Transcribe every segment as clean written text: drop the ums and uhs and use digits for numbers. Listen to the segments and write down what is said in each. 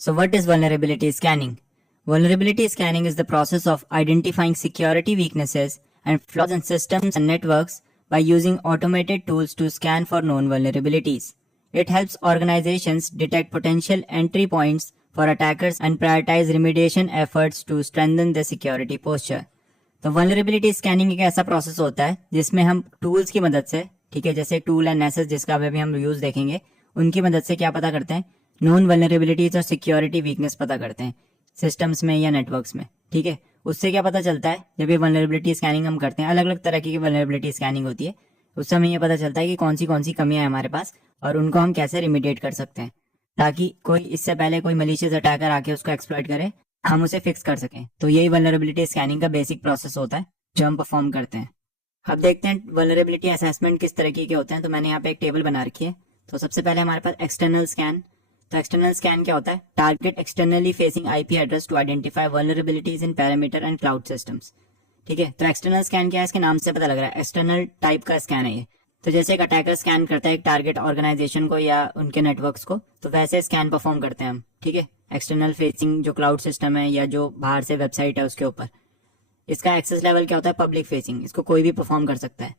So what is vulnerability scanning? Vulnerability scanning is the process of identifying security weaknesses and flaws in systems and networks by using automated tools to scan for known vulnerabilities. It helps organizations detect potential entry points for attackers and prioritize remediation efforts to strengthen their security posture. तो vulnerability scanning एक ऐसा process होता है जिसमें हम tools की मदद से, ठीक है, जैसे टूल है नेसेस जिसका अभी हम यूज देखेंगे, उनकी मदद से क्या पता करते हैं, नोन वल्नरेबिलिटीज और सिक्योरिटी वीकनेस पता करते हैं सिस्टम्स में या नेटवर्क्स में। ठीक है, उससे क्या पता चलता है, जब ये वल्नरेबिलिटी स्कैनिंग हम करते हैं, अलग अलग तरह की वल्नरेबिलिटी स्कैनिंग होती है, उससे हमें ये पता चलता है कि कौन सी कमियां हैं हमारे पास और उनको हम कैसे रिमीडिएट कर सकते हैं ताकि कोई इससे पहले कोई मलिशियस अटैकर आके उसको एक्सप्लॉइट करे, हम उसे फिक्स कर सकें। तो यही वल्नरेबिलिटी स्कैनिंग का बेसिक प्रोसेस होता है जो हम परफॉर्म करते हैं। अब देखते हैं वल्नरेबिलिटी असेसमेंट किस तरीके के होते हैं। तो मैंने यहाँ पे एक टेबल बना रखी है। तो सबसे पहले हमारे पास एक्सटर्नल स्कैन। तो एक्सटर्नल स्कैन क्या होता है? Target externally facing IP address to identify vulnerabilities in parameter and cloud systems. ठीक है, तो एक्सटर्नल स्कैन क्या है, इसके नाम से पता लग रहा है एक्सटर्नल टाइप का स्कैन है ये। तो जैसे एक अटैकर स्कैन करता है एक टारगेट ऑर्गेनाइजेशन को या उनके नेटवर्क्स को, तो वैसे स्कैन परफॉर्म करते हैं हम। ठीक है, एक्सटर्नल फेसिंग जो क्लाउड सिस्टम है या जो बाहर से वेबसाइट है उसके ऊपर। इसका एक्सेस लेवल क्या होता है? पब्लिक फेसिंग, इसको कोई भी परफॉर्म कर सकता है।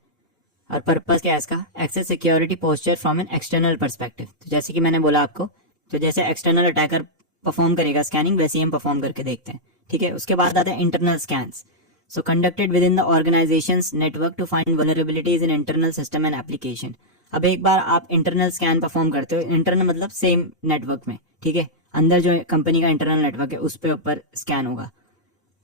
और पर्पस क्या है इसका? Assess security posture from an external perspective. तो जैसे कि मैंने बोला आपको, तो जैसे एक्सटर्नल अटैकर परफॉर्म करेगा स्कैनिंग, वैसे ही हम परफॉर्म करके देखते हैं। ठीक है, उसके बाद आते हैं internal scans. So conducted within the organization's network to find vulnerabilities in internal system and application. अब एक बार आप इंटरनल स्कैन परफॉर्म करते हो, इंटरनल मतलब सेम नेटवर्क में, ठीक है, अंदर जो कंपनी का इंटरनल नेटवर्क है उस पे ऊपर स्कैन होगा।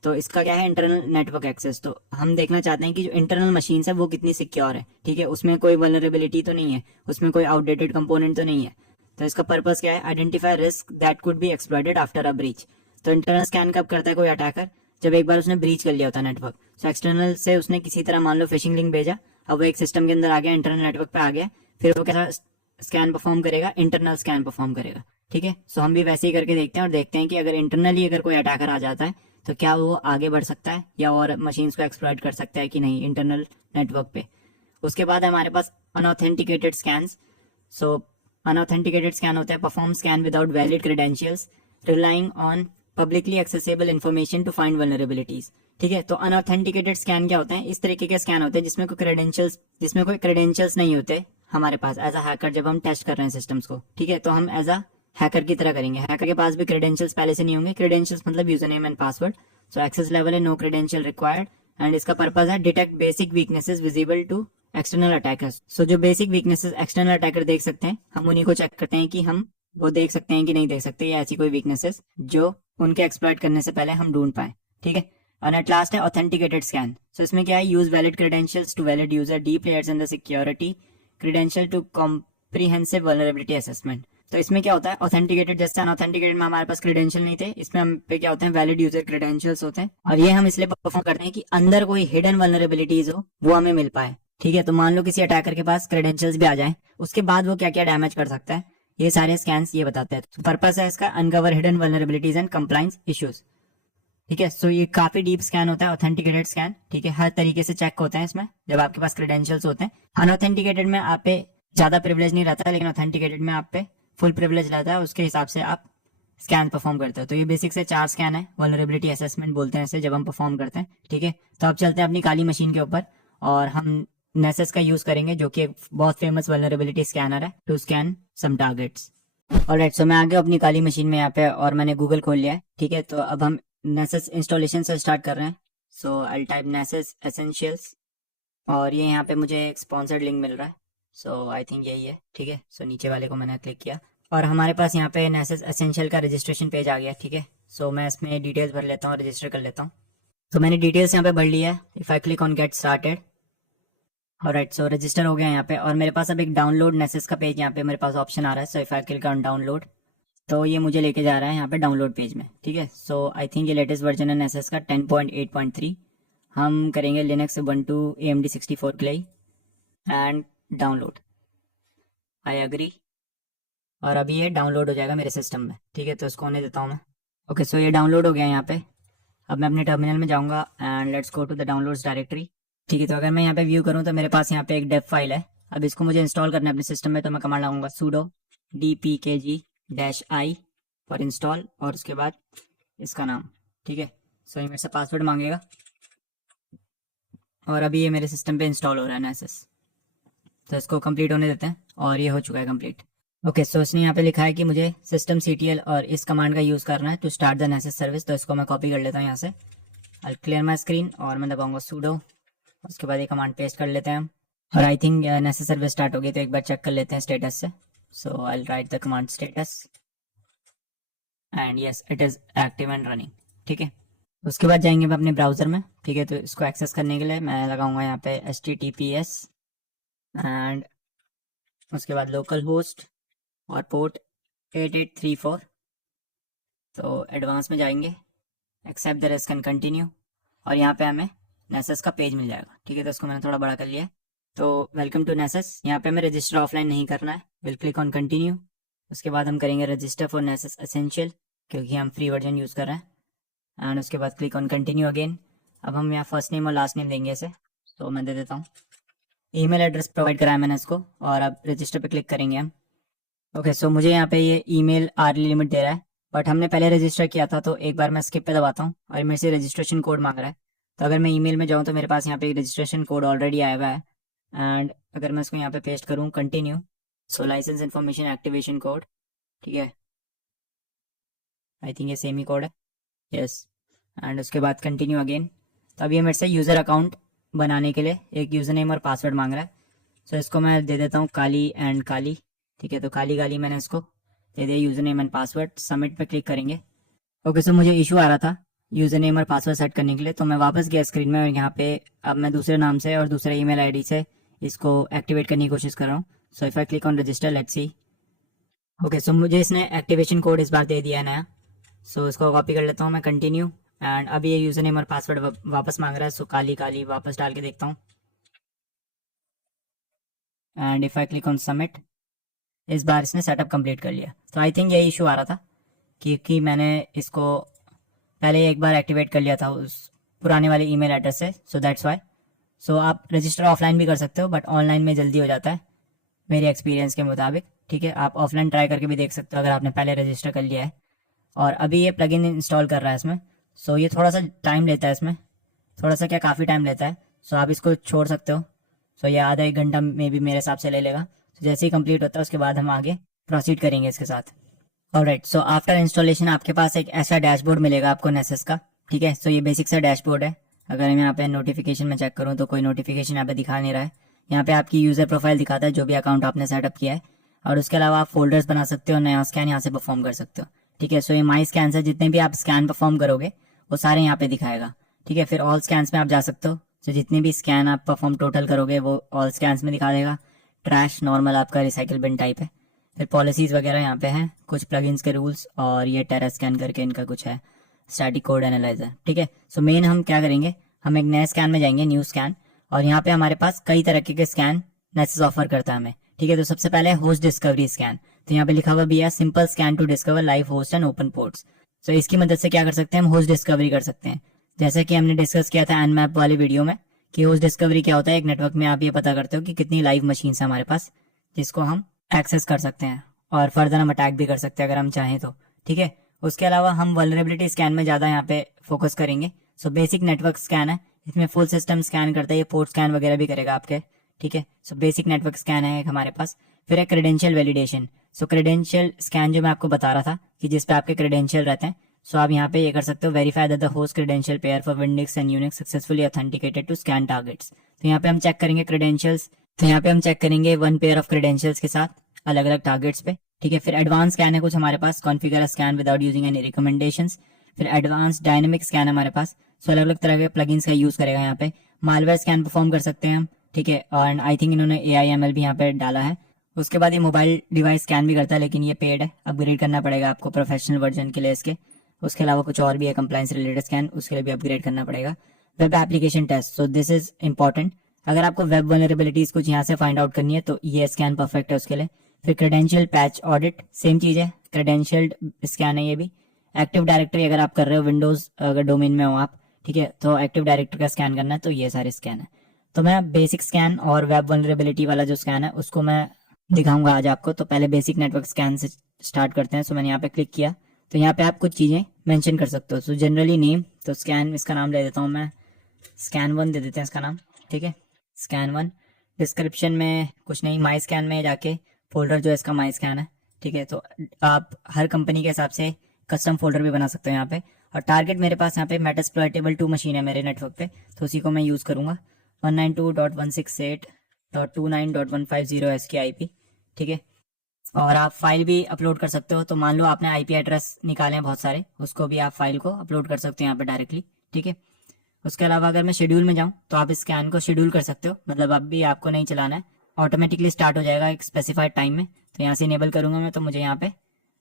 तो इसका क्या है? Internal network access. तो हम देखना चाहते हैं कि जो इंटरनल मशीन है वो कितनी सिक्योर है। ठीक है, उसमें कोई वल्नरेबिलिटी तो नहीं है, उसमें कोई आउटडेटेड कंपोनेंट तो नहीं है। तो इसका पर्पस क्या है? Identify risk that could be exploited after a breach. तो इंटरनल स्कैन कब करता है कोई अटैकर? जब एक बार उसने ब्रीच कर लिया होता है नेटवर्क। सो एक्सटर्नल से उसने किसी तरह मान लो फिशिंग लिंक भेजा, अब वो एक सिस्टम के अंदर आ गया, इंटरनल नेटवर्क पे आ गया, फिर वो कैसा स्कैन परफॉर्म करेगा? इंटरनल स्कैन परफॉर्म करेगा। ठीक है, सो हम भी वैसे ही करके देखते हैं और देखते हैं कि अगर इंटरनली अगर कोई अटैकर आ जाता है तो क्या वो आगे बढ़ सकता है या और मशीन्स को एक्सप्लॉइट कर सकता है कि नहीं इंटरनल नेटवर्क पे। उसके बाद हमारे पास unauthenticated scans. So unauthenticated scan होता है perform scan without valid credentials relying on publicly accessible information to find vulnerabilities. ठीक है, तो अनऑथेंटिकेटेड स्कैन क्या होते हैं? इस तरीके के स्कैन होते हैं जिसमें कोई क्रेडेंशियल्स नहीं होते हमारे पास एज अ हैकर। जब हम टेस्ट कर रहे हैं सिस्टम्स को, ठीक है, तो हम एज अ हैकर की तरह करेंगे। हैकर के पास भी क्रेडेंशियल्स पहले से नहीं होंगे। क्रेडेंशियल्स मतलब user name and password. So access level है नो क्रेडेंशियल रिक्वायर्ड एंड इसका पर्पज है detect basic weaknesses visible to external attackers. So जो बेसिक वीकनेसेस एक्सटर्नल अटैकर देख सकते हैं, हम उन्हीं को चेक करते हैं कि हम वो देख सकते हैं कि नहीं देख सकते, या ऐसी कोई वीकनेसेस जो उनके एक्सप्लॉइट करने से पहले हम ढूंढ पाए। ठीक है, और एट लास्ट है ऑथेंटिकेटेड स्कैन। सो इसमें क्या है? Use valid credentials to valid user deep layers in the security credential to comprehensive vulnerability assessment. तो इसमें क्या होता है? ऑथेंटिकेटेड, जैसे अनऑथेंटिकेटेड में हमारे पास क्रेडेंशियल नहीं थे, इसमें हम पे क्या होते हैं? वैलिड यूजर क्रेडेंशियल्स होते हैं। और ये हम इसलिए परफॉर्म करते हैं कि अंदर कोई हिडन वल्नरेबिलिटीज हो वो हमें मिल पाए। ठीक है, तो मान लो किसी अटैकर के पास क्रेडेंशियल्स भी आ जाए, उसके बाद वो क्या क्या डैमेज कर सकता है, ये सारे स्कैन्स ये बताते हैं। पर्पस है इसका uncover hidden vulnerabilities and compliance issues. ठीक है, सो ये काफी डीप स्कैन होता है ऑथेंटिकेटेड स्कैन। ठीक है, हर तरीके से चेक होते हैं इसमें जब आपके पास क्रेडेंशियल्स होते हैं। अनऑथेंटिकेटेड में आप पे ज्यादा प्रिविलेज नहीं रहता, लेकिन ऑथेंटिकेटेड में आप पे फुल प्रिविलेज रहता है। उसके हिसाब से आप स्कैन परफॉर्म करते हो। तो ये बेसिक से 4 स्कैन है, वल्नरेबिलिटी असेसमेंट बोलते हैं इसे जब हम परफॉर्म करते हैं। ठीक है, तो अब चलते हैं अपनी काली मशीन के ऊपर और हम नेसेस का यूज करेंगे जो कि एक बहुत फेमस वल्नरेबिलिटी स्कैनर है to scan some targets. Alright, so मैं आ गया अपनी काली मशीन में यहाँ पे और मैंने गूगल खोल लिया है। ठीक है, तो अब हम नेसेस इंस्टॉलेशन से स्टार्ट कर रहे हैं। सो आई टाइप नेसेस एसेंशियल्स और ये यहाँ पे मुझे एक स्पॉन्सर्ड लिंक मिल रहा है। सो आई थिंक यही है। ठीक है, सो नीचे वाले को मैंने क्लिक किया और हमारे पास यहाँ पे नेसेस एसेंशियल का रजिस्ट्रेशन पेज आ गया। ठीक है, सो मैं इसमें डिटेल्स भर लेता हूँ, रजिस्टर कर लेता हूँ। तो मैंने डिटेल्स यहाँ पे भर लिया है। If I click on get started, alright, so register हो गया यहाँ पे और मेरे पास अब एक डाउनलोड नेसेस का पेज यहाँ पे मेरे पास ऑप्शन आ रहा है। So if I click on download, तो ये मुझे लेके जा रहा है यहाँ पे डाउनलोड पेज में। ठीक है, सो आई थिंक ये लेटेस्ट वर्जन है नेसेस का 10.8.3। हम करेंगे लिनक्स उबुंटू AMD 64 के लिए एंड डाउनलोड, आई एग्री। और अभी ये डाउनलोड हो जाएगा मेरे सिस्टम में। ठीक है, तो इसको होने देता हूँ मैं। ओके, सो ये डाउनलोड हो गया यहाँ पे। अब मैं अपने टर्मिनल में जाऊँगा and let's go to the downloads directory. ठीक है, तो अगर मैं यहाँ पे व्यू करूँ तो मेरे पास यहाँ पे एक डेव फाइल है। अब इसको मुझे इंस्टॉल करना है अपने सिस्टम में, तो मैं कमांड लगाऊंगा sudo dpkg-i फॉर इंस्टॉल और उसके बाद इसका नाम, ठीक है। सो ये मेरे से पासवर्ड मांगेगा और अभी ये मेरे सिस्टम पे इंस्टॉल हो रहा है नेसेस। तो इसको कंप्लीट होने देते हैं और ये हो चुका है कंप्लीट। ओके, सो इसने यहाँ पे लिखा है कि मुझे सिस्टम CTL और इस कमांड का यूज़ करना है टू स्टार्ट द नेसेस सर्विस। तो इसको मैं कॉपी कर लेता हूँ यहाँ से, आई क्लियर माई स्क्रीन और मैं दबाऊंगा sudo। उसके बाद ये कमांड पेस्ट कर लेते हैं हम और आई थिंक नेसेस सर्विस स्टार्ट हो गई। तो एक बार चेक कर लेते हैं स्टेटस से। So I write the command status and yes it is active and running, ठीक है। उसके बाद जाएंगे हम अपने ब्राउज़र में, ठीक है। तो इसको एक्सेस करने के लिए मैं लगाऊंगा यहाँ पे HTTPS एंड उसके बाद लोकल होस्ट और पोर्ट 8834। तो एडवांस में जाएंगे, accept the risk and continue और यहाँ पे हमें नेसेस का पेज मिल जाएगा, ठीक है। तो इसको मैंने थोड़ा बड़ा कर लिया है। तो वेलकम टू नेसेस, यहाँ पे हमें रजिस्टर ऑफलाइन नहीं करना है, विल क्लिक ऑन कंटिन्यू। उसके बाद हम करेंगे रजिस्टर फॉर नेसेस एसेंशियल, क्योंकि हम फ्री वर्जन यूज़ कर रहे हैं। एंड उसके बाद क्लिक ऑन कंटिन्यू अगेन। अब हम यहाँ फर्स्ट नेम और लास्ट नेम देंगे इसे, तो मैं दे देता हूँ। ईमेल एड्रेस प्रोवाइड कराया मैंने इसको और अब रजिस्टर पे क्लिक करेंगे हम। ओके, सो मुझे यहाँ पे ये ईमेल आर्ली लिमिट दे रहा है, बट हमने पहले रजिस्टर किया था। तो एक बार मैं स्किप पे दबाता हूँ और मेरे से रजिस्ट्रेशन कोड मांग रहा है। तो अगर मैं ईमेल में जाऊँ तो मेरे पास यहाँ पे एक रजिस्ट्रेशन कोड ऑलरेडी आया हुआ है एंड अगर मैं इसको यहाँ पे पेस्ट करूँ कंटिन्यू, सो लाइसेंस इन्फॉर्मेशन एक्टिवेशन कोड, ठीक है। आई थिंक ये सेम ही कोड है, यस। एंड उसके बाद कंटिन्यू अगेन। तो अब ये मेरे से यूज़र अकाउंट बनाने के लिए एक यूज़र नेम और पासवर्ड मांग रहा है। सो इसको मैं दे देता हूँ काली एंड काली, ठीक है। तो काली काली मैंने इसको दे दिया user name and password. Submit पे क्लिक करेंगे। ओके, सो मुझे इशू आ रहा था यूज़र नेम और पासवर्ड सेट करने के लिए, तो मैं वापस गया स्क्रीन में और यहाँ पे अब मैं दूसरे नाम से और दूसरे ईमेल आईडी से इसको एक्टिवेट करने की कोशिश कर रहा हूँ। So if I click on register, let's see. Okay, so मुझे इसने एक्टिवेशन कोड इस बार दे दिया है नया। सो इसको कॉपी कर लेता हूँ मैं, कंटिन्यू। एंड अभी ये यूज़र नेम और पासवर्ड वापस मांग रहा है। सो काली काली वापस डाल के देखता हूँ and if I click on submit, इस बार इसने सेटअप कंप्लीट कर लिया। तो आई थिंक यही इशू आ रहा था क्योंकि मैंने इसको पहले एक बार एक्टिवेट कर लिया था उस पुराने वाले ईमेल एड्रेस से, सो दैट्स वाई। सो आप रजिस्टर ऑफलाइन भी कर सकते हो, बट ऑनलाइन में जल्दी हो जाता है मेरे एक्सपीरियंस के मुताबिक, ठीक है। आप ऑफलाइन ट्राई करके भी देख सकते हो अगर आपने पहले रजिस्टर कर लिया है। और अभी ये प्लगइन इंस्टॉल कर रहा है इसमें, सो ये थोड़ा सा टाइम लेता है इसमें, थोड़ा सा क्या काफ़ी टाइम लेता है। सो आप इसको छोड़ सकते हो। सो ये आधा एक घंटा में भी मेरे हिसाब से ले लेगा। तो जैसे ही कंप्लीट होता है उसके बाद हम आगे प्रोसीड करेंगे इसके साथ। ऑलराइट, सो आफ्टर इंस्टॉलेशन आपके पास एक ऐसा डैशबोर्ड मिलेगा आपको नेसेस का, ठीक है। सो ये बेसिक सा डैशबोर्ड है। अगर मैं यहाँ पे नोटिफिकेशन में चेक करूँ तो कोई नोटिफिकेशन यहाँ पे दिखा नहीं रहा है। यहाँ पे आपकी यूज़र प्रोफाइल दिखाता है जो भी अकाउंट आपने सेटअप किया है, और उसके अलावा आप फोल्डर्स बना सकते हो, नया स्कैन यहाँ से परफॉर्म कर सकते हो, ठीक है। सो ये माई स्कैन से जितने भी आप स्कैन परफॉर्म करोगे वो सारे यहाँ पे दिखाएगा, ठीक है। फिर ऑल स्कैन्स में आप जा सकते हो, तो जितने भी स्कैन आप परफॉर्म टोटल करोगे वो ऑल स्कैन्स में दिखा देगा। ट्रैश नॉर्मल आपका रिसाइकिल बिन टाइप है। फिर पॉलिसीज़ वगैरह यहाँ पे हैं, कुछ प्लगइन्स के रूल्स, और ये टेरा स्कैन करके इनका कुछ है, स्टैटिक कोड एनालाइजर, ठीक है। सो मेन हम क्या करेंगे, हम एक नए स्कैन में जाएंगे, न्यू स्कैन, और यहाँ पे हमारे पास कई तरह के स्कैन नेसेस ऑफर करता है हमें, ठीक है। तो सबसे पहले होस्ट डिस्कवरी स्कैन। तो यहाँ पे लिखा हुआ भी है simple scan to discover live host and open ports. तो इसकी मदद से क्या कर सकते हैं, हम होस्ट डिस्कवरी कर सकते हैं। जैसे कि हमने डिस्कस किया था एनमैप वाली वीडियो में कि होस्ट डिस्कवरी क्या होता है। एक नेटवर्क में आप ये पता करते हो कि कितनी लाइव मशीन है हमारे पास जिसको हम एक्सेस कर सकते हैं, और फर्दर हम अटैक भी कर सकते हैं अगर हम चाहें तो, ठीक है। उसके अलावा हम वल्नरेबिलिटी स्कैन में ज़्यादा यहाँ पे फोकस करेंगे। सो बेसिक नेटवर्क स्कैन है, इसमें फुल सिस्टम स्कैन करता है, ये पोर्ट स्कैन वगैरह भी करेगा आपके, ठीक है। सो बेसिक नेटवर्क स्कैन है एक हमारे पास। फिर है क्रेडेंशियल वैलिडेशन। सो क्रेडेंशियल स्कैन जो मैं आपको बता रहा था कि जिस पे आपके क्रेडेंशियल रहते हैं, सो आप यहाँ पे ये कर सकते हो, verify that the host credential pair for Windows and Unix successfully authenticated to scan targets. तो यहाँ पे हम चेक करेंगे क्रेडेंशियल्स, तो यहाँ पे हम चेक करेंगे वन पेयर ऑफ क्रेडेंशियल्स के साथ अलग अलग टारगेट्स पे, ठीक है। फिर एडवांस स्कैन है कुछ हमारे पास, configure scan without using any recommendations. फिर एडवांस डायनेमिक स्कैन हमारे पास, सो अलग अलग तरह के प्लगइन्स का यूज करेगा यहाँ पे। मालवेयर स्कैन परफॉर्म कर सकते हैं हम, ठीक है। और आई थिंक इन्होंने AIML भी यहाँ पे डाला है। उसके बाद ये मोबाइल डिवाइस स्कैन भी करता है, लेकिन ये पेड है, अपग्रेड करना पड़ेगा आपको प्रोफेशनल वर्जन के लिए इसके। उसके अलावा कुछ और भी है कंप्लाइंस रिलेटेड स्कैन, उसके लिए भी अपग्रेड करना पड़ेगा। Web application test, so this is important. अगर आपको वेब वल्नरेबिलिटीज कुछ यहाँ से फाइंड आउट करनी है तो ये स्कैन परफेक्ट है उसके लिए। फिर क्रेडेंशियल पैच ऑडिट, सेम चीज़ है, क्रेडेंशियल स्कैन है ये भी। एक्टिव डायरेक्टरी अगर आप कर रहे हो विंडोज अगर डोमेन में हो आप, ठीक है, तो एक्टिव डायरेक्टरी का स्कैन करना है, तो ये सारे स्कैन है। तो मैं बेसिक स्कैन और वेब वल्नरेबिलिटी वाला जो स्कैन है उसको मैं दिखाऊंगा आज आपको। तो पहले बेसिक नेटवर्क स्कैन से स्टार्ट करते हैं। सो मैंने यहाँ पे क्लिक किया, तो यहाँ पे आप कुछ चीज़ें मेंशन कर सकते हो। तो जनरली नेम, तो स्कैन, इसका नाम ले देता हूँ मैं, स्कैन 1 दे देते हैं इसका नाम, ठीक है, स्कैन 1। डिस्क्रिप्शन में कुछ नहीं, माई स्कैन में जाके फोल्डर जो है इसका माई स्कैन है, ठीक है। तो आप हर कंपनी के हिसाब से कस्टम फोल्डर भी बना सकते हो यहाँ पे। और टारगेट मेरे पास यहाँ पे मेटास्प्लॉइटेबल 2 मशीन है मेरे नेटवर्क पे, तो उसी को मैं यूज़ करूँगा, 192.168.29.150 इसकी IP, ठीक है। और आप फाइल भी अपलोड कर सकते हो। तो मान लो आपने IP एड्रेस निकाले हैं बहुत सारे, उसको भी आप फाइल को अपलोड कर सकते हो यहाँ पे डायरेक्टली, ठीक है। उसके अलावा अगर मैं शेड्यूल में जाऊँ तो आप स्कैन को शेड्यूल कर सकते हो, मतलब अब भी आपको नहीं चलाना है, ऑटोमेटिकली स्टार्ट हो जाएगा एक स्पेसिफाइड टाइम में। तो यहाँ से इनेबल करूंगा मैं, तो मुझे यहाँ पे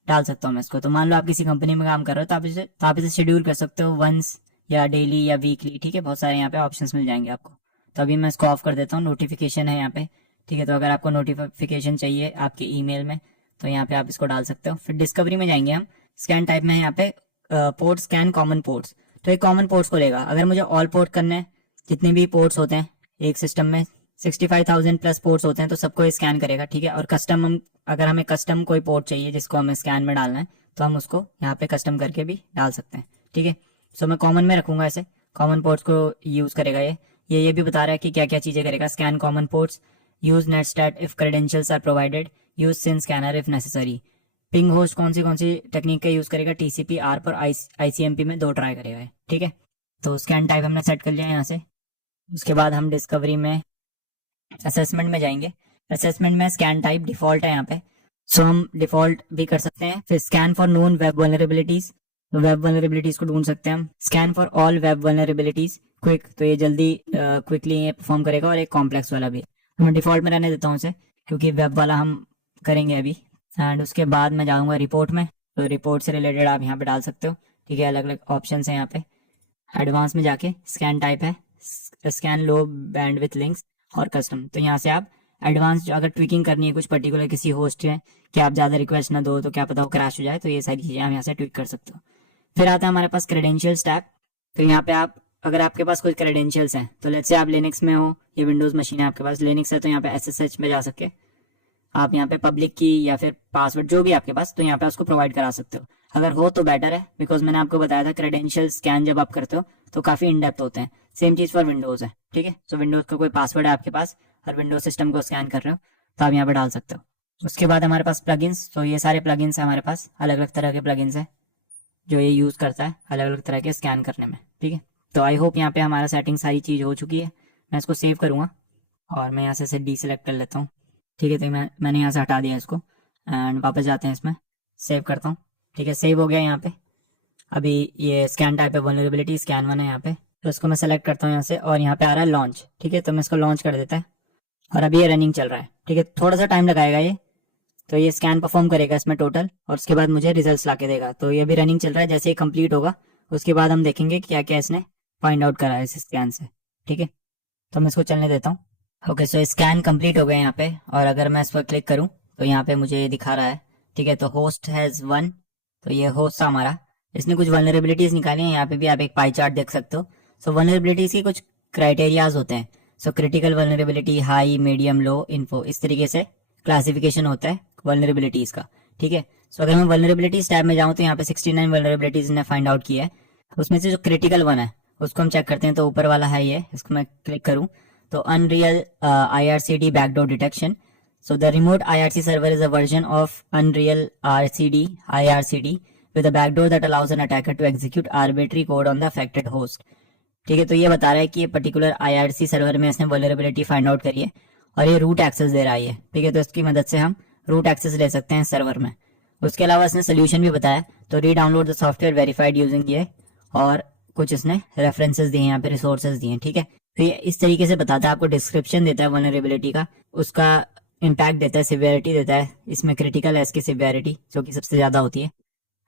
डाल सकता हूँ मैं इसको। तो मान लो आप किसी कंपनी में काम कर रहे हो, तो आप इसे शेड्यूल कर सकते हो वंस या डेली या वीकली, ठीक है। बहुत सारे यहाँ पे ऑप्शंस मिल जाएंगे आपको। तो अभी मैं इसको ऑफ कर देता हूँ, नोटिफिकेशन है यहाँ पे, ठीक है। तो अगर आपको नोटिफिकेशन चाहिए आपके ईमेल में, तो यहाँ पे आप इसको डाल सकते हो। फिर डिस्कवरी में जाएंगे हम, स्कैन टाइप में है यहाँ पे पोर्ट स्कैन कॉमन पोर्ट्स। तो एक कॉमन पोर्ट्स को लेगा। अगर मुझे ऑल पोर्ट करना है, जितने भी पोर्ट्स होते हैं एक सिस्टम में 65,000 प्लस पोर्ट्स होते हैं, तो सबको स्कैन करेगा, ठीक है। और कस्टम, हम अगर हमें कस्टम कोई पोर्ट चाहिए जिसको हमें स्कैन में डालना है, तो हम उसको यहाँ पे कस्टम करके भी डाल सकते हैं, ठीक है। सो मैं कॉमन में रखूंगा ऐसे, कॉमन पोर्ट्स को यूज करेगा ये भी बता रहा है कि क्या क्या चीजें करेगा। Scan common ports, use netstat if credentials are provided, use syn scanner if necessary. Ping host कौन सी टेक्निक का यूज करेगा, TCP ARP और ICMP में 2 ट्राई करेगा, ठीक है। तो स्कैन टाइप हमने सेट कर लिया यहाँ से। उसके बाद हम डिस्कवरी में असेसमेंट में जाएंगे। असेसमेंट में स्कैन टाइप डिफॉल्ट है यहाँ पे, सो हम डिफॉल्ट भी कर सकते हैं। फिर scan for known web vulnerabilities, तो वेब वल्नरेबिलिटीज को ढूंढ सकते हैं हम। Scan for all web vulnerabilities quick, तो ये जल्दी क्विकली ये परफॉर्म करेगा। और एक कॉम्प्लेक्स वाला भी है, मैं डिफॉल्ट में रहने देता हूँ उसे, क्योंकि वेब वाला हम करेंगे अभी। एंड उसके बाद मैं जाऊँगा रिपोर्ट में, तो रिपोर्ट से रिलेटेड आप यहाँ पे डाल सकते हो, ठीक है। अलग अलग ऑप्शन है यहाँ पे। एडवांस में जाके स्कैन टाइप है scan low band with links और कस्टम, तो यहाँ से आप एडवांस अगर ट्विकिंग करनी है कुछ पर्टिकुलर किसी होस्ट है कि आप ज़्यादा रिक्वेस्ट ना दो तो क्या पता वो क्रैश हो जाए, तो ये सारी चीज़ें आप यहाँ से ट्विक कर सकते हो। फिर आता है हमारे पास क्रेडेंशियल्स टैब। तो यहाँ पे आप, अगर आपके पास कुछ क्रेडेंशियल्स हैं, तो लेट्स से आप लिनक्स में हो या विंडोज़ मशीन है आपके पास, लिनक्स है तो यहाँ पे SSH में जा सके आप, यहाँ पे पब्लिक की या फिर पासवर्ड जो भी आपके पास, तो यहाँ पे उसको प्रोवाइड करा सकते हो। अगर हो तो बेटर है, बिकॉज मैंने आपको बताया था क्रेडेंशियल स्कैन जब आप करते हो तो काफ़ी इन डेप्थ होते हैं। सेम चीज़ फॉर विंडोज़ है, ठीक है। सो विंडोज़ का कोई पासवर्ड है आपके पास और विंडोज सिस्टम को स्कैन कर रहे हो, तो आप यहाँ पे डाल सकते हो। उसके बाद हमारे पास प्लगइन्स, तो ये सारे प्लगइन्स हैं हमारे पास, अलग अलग तरह के प्लगइन्स हैं जो ये यूज़ करता है अलग अलग तरह के स्कैन करने में, ठीक है। तो आई होप यहाँ पे हमारा सेटिंग सारी चीज़ हो चुकी है। मैं इसको सेव करूँगा और मैं यहाँ से डीसेलेक्ट कर लेता हूँ, ठीक है। तो मैंने यहाँ से हटा दिया इसको एंड वापस जाते हैं इसमें, सेव करता हूँ, ठीक है। सेव हो गया यहाँ पे। अभी ये स्कैन टाइप है वल्नरेबिलिटी स्कैन 1 है यहाँ पे, तो इसको मैं सेलेक्ट करता हूँ यहाँ से और यहाँ पे आ रहा है लॉन्च, ठीक है। तो मैं इसको लॉन्च कर देता है और अभी ये रनिंग चल रहा है, ठीक है। थोड़ा सा टाइम लगाएगा ये, तो ये स्कैन परफॉर्म करेगा इसमें टोटल और उसके बाद मुझे रिजल्ट्स ला के देगा। तो ये भी रनिंग चल रहा है, जैसे ही कंप्लीट होगा उसके बाद हम देखेंगे क्या क्या इसने फाइंड आउट करा है इस स्कैन से, ठीक है। तो मैं इसको चलने देता हूँ। ओके, सो स्कैन कंप्लीट हो गया यहाँ पे, और अगर मैं इस पर क्लिक करूँ तो यहाँ पे मुझे ये दिखा रहा है, ठीक है। तो होस्ट हैज 1, तो ये होस्ट था हमारा, इसने कुछ वल्नरेबिलिटीज निकाली हैं। यहाँ पे भी आप एक पाई चार्ट देख सकते हो। सो वल्नरेबिलिटीज के कुछ क्राइटेरियाज होते हैं। So critical vulnerability, high, medium, low, info, इस तरीके से क्लासिफिकेशन होता है वल्नरेबिलिटीज का, ठीक है। सो अगर मैं वल्नरेबिलिटीज टैब में जाऊँ तो यहाँ पे 69 वल्नरेबिलिटीज ने फाइंड आउट किया है। उसमें से जो क्रिटिकल वन है उसको हम चेक करते हैं। तो ऊपर वाला है ये, इसको मैं क्लिक करूँ तो unreal IRCD backdoor detection. So the remote IRC server is a version of Unreal IRCD with a backdoor that allows an attacker to execute arbitrary code on the affected host. ठीक है, तो ये बता रहा है कि ये पर्टिकुलर IRC सर्वर में इसने वल्नरेबिलिटी फाइंड आउट करी है और ये रूट एक्सेस दे रहा है, ठीक है। तो इसकी मदद से हम रूट एक्सेस ले सकते हैं सर्वर में। उसके अलावा इसने सोल्यूशन भी बताया, तो री download the software verified using ये, और कुछ इसने रेफरेंसेस दिए हैं यहाँ पे, रिसोर्सेज दिए हैं, ठीक है। तो ये इस तरीके से बताता है आपको, डिस्क्रिप्शन देता है वल्नरेबिलिटी का, उसका इम्पैक्ट देता है, सिवियरिटी देता है। इसमें क्रिटिकल है इसकी सिवियरिटी जो कि सबसे ज़्यादा होती है,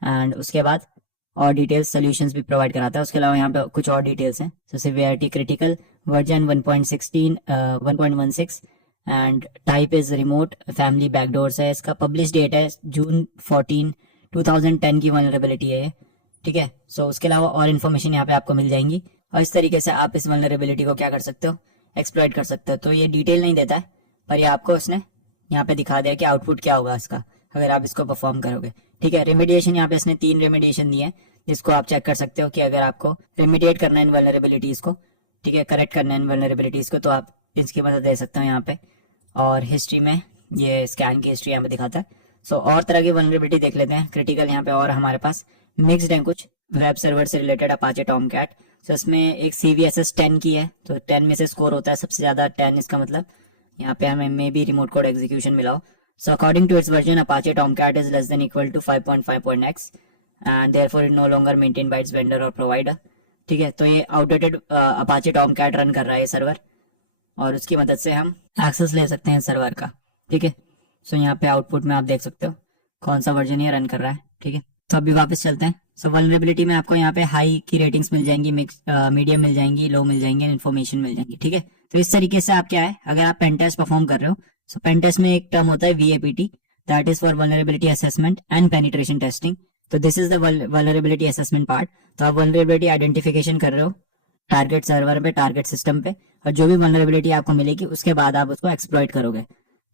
एंड उसके बाद और डिटेल्स सोल्यूशंस भी प्रोवाइड कराता है। उसके अलावा यहाँ पे कुछ और डिटेल्स हैं। So severity critical, version 1.16 and type is remote, family backdoors है, इसका पब्लिश डेट है जून 14 2010 की वल्नरेबिलिटी है ये, ठीक है। सो उसके अलावा और इन्फॉर्मेशन यहाँ पे आपको मिल जाएंगी और इस तरीके से आप इस वल्नरेबिलिटी को क्या कर सकते हो, एक्सप्लॉइट कर सकते हो। तो ये डिटेल नहीं देता है, पर ये आपको इसने यहाँ पे दिखा दिया कि आउटपुट क्या होगा इसका अगर आप इसको परफॉर्म करोगे। ठीक है, रेमिडिएशन यहाँ पे इसने 3 रेमिडिएशन दिए हैं जिसको आप चेक कर सकते हो कि अगर आपको रेमिडिएट करना है इन वल्नरेबिलिटीज को, ठीक है, करेक्ट करना है इन वल्नरेबिलिटीज को, तो आप इसकी मदद ले सकते हो यहाँ पे। और हिस्ट्री में ये स्कैन की हिस्ट्री यहाँ पे दिखाता है। सो और तरह की वल्नरेबिलिटी देख लेते हैं क्रिटिकल यहाँ पे। और हमारे पास मिक्स्ड है कुछ वेब सर्वर से रिलेटेड अपाचे टॉमकैट। सो इसमें एक CVSS 10 की है, तो 10 में से स्कोर होता है सबसे ज्यादा 10, इसका मतलब यहाँ पे हमें may be remote code execution मिला हो। So according to its version Apache Tomcat is less than equal to 5.5.x and therefore it no longer maintain by its vendor और प्रोवाइडर। ठीक है, तो ये आउटडेटेड अपाचे टॉमकैट रन कर रहा है ये सर्वर, और उसकी मदद से हम एक्सेस ले सकते हैं सर्वर का। ठीक है, सो यहाँ पे आउटपुट में आप देख सकते हो कौन सा वर्जन ये रन कर रहा है। ठीक है, तो अभी वापस चलते हैं। सो वल्नरेबिलिटी में आपको यहाँ पे हाई की रेटिंग्स मिल जाएंगी, मीडियम मिल जाएंगी, लो मिल जाएंगी, इन्फॉर्मेशन मिल जाएंगी। ठीक है, तो इस तरीके से आप क्या है, अगर आप पेन टेस्ट परफॉर्म कर रहे हो, सो पेन टेस्ट में एक टर्म होता है VAPT, that is for vulnerability assessment and penetration testing. तो this is the vulnerability assessment part. तो आप वल्नरेबिलिटी आइडेंटिफिकेशन कर रहे हो टारगेट सर्वर पे, टारगेट सिस्टम पे, और जो भी वल्नरेबिलिटी आपको मिलेगी उसके बाद आप उसको एक्सप्लॉइट करोगे।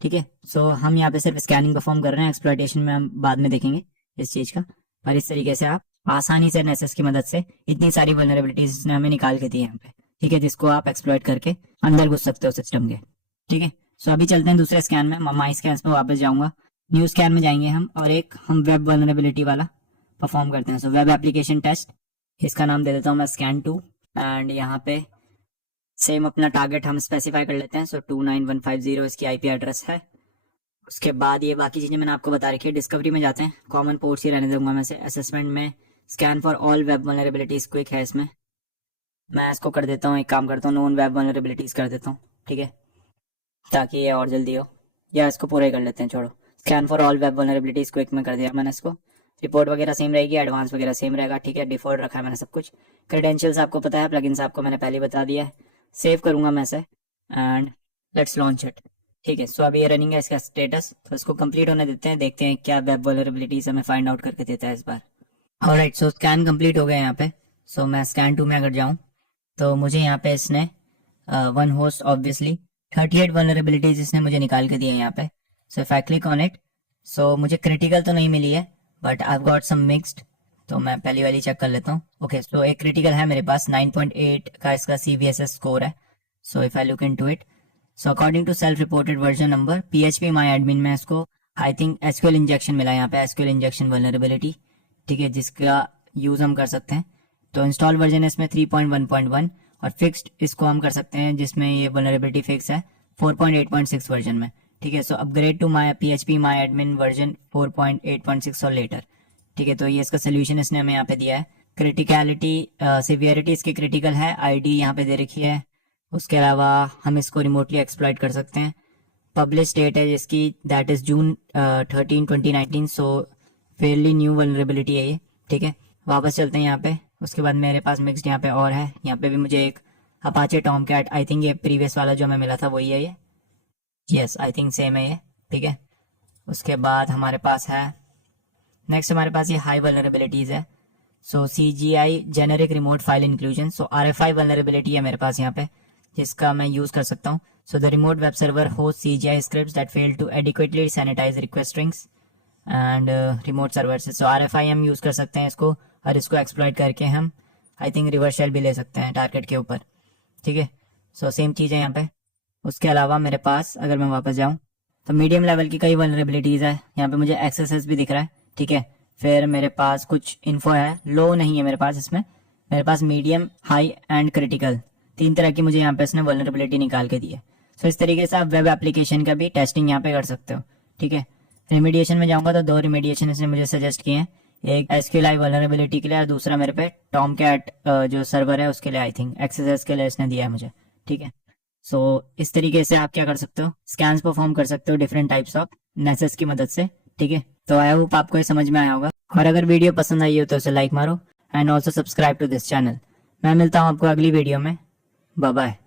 ठीक है, सो हम यहाँ पे सिर्फ स्कैनिंग परफॉर्म कर रहे हैं, एक्सप्लॉइटेशन में हम बाद में देखेंगे इस चीज का। पर इस तरीके से आप आसानी से NSS की मदद से इतनी सारी वल्नरेबिलिटीज ने हमें निकाल के दी है यहाँ पे। ठीक है, जिसको आप एक्सप्लॉइट करके अंदर घुस सकते हो सिस्टम के। ठीक है, सो अभी चलते हैं दूसरे स्कैन में। माई स्कैन पे वापस जाऊंगा, न्यू स्कैन में जाएंगे हम, और एक हम वेब वल्नरेबिलिटी वाला परफॉर्म करते हैं। सो वेब एप्लीकेशन टेस्ट, इसका नाम दे देता हूँ मैं स्कैन 2, एंड यहाँ पे सेम अपना टारगेट हम स्पेसिफाई कर लेते हैं। सो 29150 इसकी IP एड्रेस है। उसके बाद ये बाकी चीजें मैंने आपको बता रखी है। डिस्कवरी में जाते हैं, कॉमन पोर्ट्स ही रहने दूंगा मैं से। असेसमेंट में scan for all web vulnerabilities quick है, इसमें मैं इसको कर देता हूँ, एक काम करता हूँ, नॉन वेब वल्नरेबिलिटीज कर देता हूँ। ठीक है, ताकि ये और जल्दी हो, या इसको पूरा ही कर लेते हैं, छोड़ो। Scan for all web vulnerabilities quick में कर दिया मैंने इसको। रिपोर्ट वगैरह सेम रहेगी, एडवांस वगैरह सेम रहेगा। ठीक है, डिफॉल्ट रखा है मैंने सब कुछ। क्रेडेंशियल्स आपको पता है, प्लगइन्स आपको मैंने पहले बता दिया है। सेव करूंगा मैं से, एंड लेट्स लॉन्च इट। ठीक है, सो अभी ये रनिंग है इसका स्टेटस, तो इसको कंप्लीट होने देते हैं, देखते हैं क्या वेब वल्नरेबिलिटीज हमें फाइंड आउट करके देता है इस बार। ऑलराइट, सो स्कैन कंप्लीट हो गया यहाँ पे। सो मैं स्कैन 2 में अगर जाऊँ तो मुझे यहाँ पे इसने वन होस्ट ऑब्वियसली 38 वल्नरेबिलिटीज इसने मुझे निकाल के दिए यहाँ पे। So if I click on it, so मुझे क्रिटिकल तो नहीं मिली है, but I got some mixed. तो मैं पहली वाली चेक कर लेता हूँ। ओके, सो एक क्रिटिकल है मेरे पास, 9.8 का इसका CVSS स्कोर है। So if I look into it, so according to self reported version number PHP my admin में इसको आई थिंक SQL इंजेक्शन मिला यहाँ पे, SQL इंजेक्शन वल्नरेबिलिटी। ठीक है, जिसका यूज हम कर सकते हैं। तो इंस्टॉल वर्जन है इसमें 3.1.1, और फिक्स्ड इसको हम कर सकते हैं जिसमें ये वल्नरेबिलिटी फिक्स है 4.8.6 वर्जन में। ठीक है, so upgrade to my PHP my admin version 4.8.6 और लेटर। ठीक है, तो ये इसका सोल्यूशन इसने हमें यहाँ पे दिया है। क्रिटिकलिटी सिवियरिटी इसकी क्रिटिकल है, ID यहाँ पे दे रखी है। उसके अलावा हम इसको रिमोटली एक्सप्लॉइट कर सकते हैं। पब्लिश डेट है जिसकी, that is June 13 2019, so fairly new vulnerability है ये। ठीक है, वापस चलते हैं यहाँ पे। उसके बाद मेरे पास मिक्स्ड यहाँ पे और है, यहाँ पे भी मुझे एक अपाचे टॉमकैट, आई थिंक ये प्रीवियस वाला जो हमें मिला था वही है ये, यस आई थिंक सेम है ये। ठीक है, उसके बाद हमारे पास है नेक्स्ट, हमारे पास ये हाई वल्नरेबिलिटीज है। So CGI generic remote file inclusion, so RFI vulnerability है मेरे पास यहाँ पे, जिसका मैं यूज कर सकता हूँ। So the remote web server host CGI scripts that fail to adequately sanitize request strings and remote server से। सो RFI हम यूज कर सकते हैं इसको, और इसको एक्सप्लॉइट करके हम आई थिंक रिवर्स शेल भी ले सकते हैं टारगेट के ऊपर। ठीक है, सो सेम चीज़ है यहाँ पे। उसके अलावा मेरे पास अगर मैं वापस जाऊँ तो मीडियम लेवल की कई वल्नरेबिलिटीज है, यहाँ पे मुझे XSS भी दिख रहा है। ठीक है, फिर मेरे पास कुछ इन्फो है, लो नहीं है मेरे पास इसमें, मेरे पास मीडियम, हाई एंड क्रिटिकल, 3 तरह की मुझे यहाँ पे इसने वल्नरेबिलिटी निकाल के दी है। सो इस तरीके से आप वेब एप्लीकेशन का भी टेस्टिंग यहाँ पे कर सकते हो। ठीक है, रेमिडिएशन में जाऊंगा तो 2 रेमिडिएशन इसने मुझे सजेस्ट किए हैं, एक SQLi वल्नरेबिलिटी के लिए और दूसरा मेरे पे टॉमकैट जो सर्वर है उसके लिए, आई थिंक XSS के लिए इसने दिया है मुझे। ठीक है, सो इस तरीके से आप क्या कर सकते हो, स्कैन्स परफॉर्म कर सकते हो डिफरेंट टाइप्स ऑफ NSS की मदद से। ठीक है, तो आई होप आपको ये समझ में आया होगा, और अगर वीडियो पसंद आई हो तो उसे लाइक मारो and also subscribe to this channel. मैं मिलता हूँ आपको अगली वीडियो में, बाय बाय।